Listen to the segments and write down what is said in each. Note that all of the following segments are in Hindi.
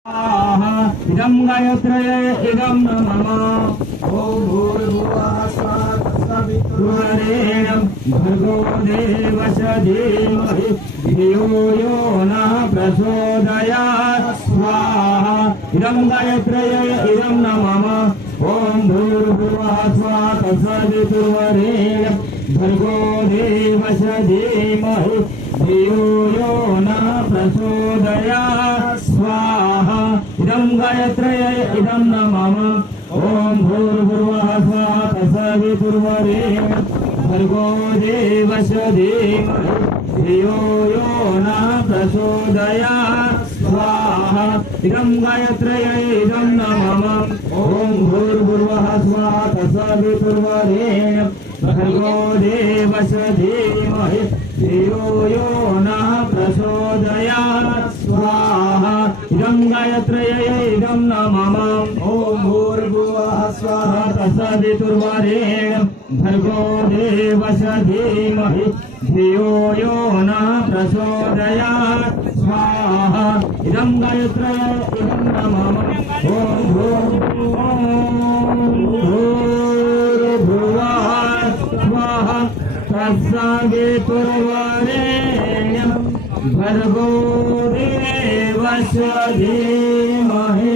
इदं गायत्रये इदं नमः ॐ भूर्भुवः स्वः तत्सवितुर्वरेण्यं भर्गो देवस्य धीमहि धियो यो नः प्रचोदयात् स्वाहा इदं गायत्रये इदं नमः ॐ भूर्भुवः स्वः तत्सवितुर्वरेण्यं भर्गो देवस्य धीमहि धियो यो नः प्रचोदयात् स्वाहा इदं गायत्रये इदं नमः ॐ भूर्भुवः स्वः तत्सवितुर्वरेण्यं भर्गो देवस्य धीमहि धियो यो नः प्रचोदयात् स्वाहा इदं गायत्रये इदं नमः ॐ भूर्भुवः स्वः तत्सवितुर्वरेण्यं भर्गो देवस्य धीमहि धियो यो नः प्रचोदयात् स्वाहा इदं गायत्रये इदं नमः ॐ भूर्भुवः स्वः तत्सवितुर्वरेण्यं भर्गो देवस्य धीमहि धियो यो नः प्रचोदयात् स्वाहा इदं गायत्रये इदं नमः ॐ भूर्भुवः स्वः तत्सवितुर्वरेण्यं भर्गो देवस्य धीमहि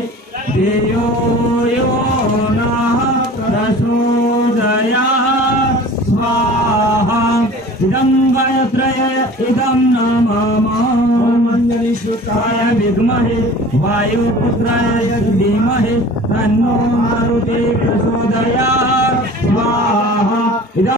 धियो यो नः प्रचोदयात् स्वाहा इदं गायत्रये इदं नमः अञ्जलिसुताय य विद्महे वायुपुत्राय धीमहि तन्नो मारुतिः प्रचोदयात् स्वाहा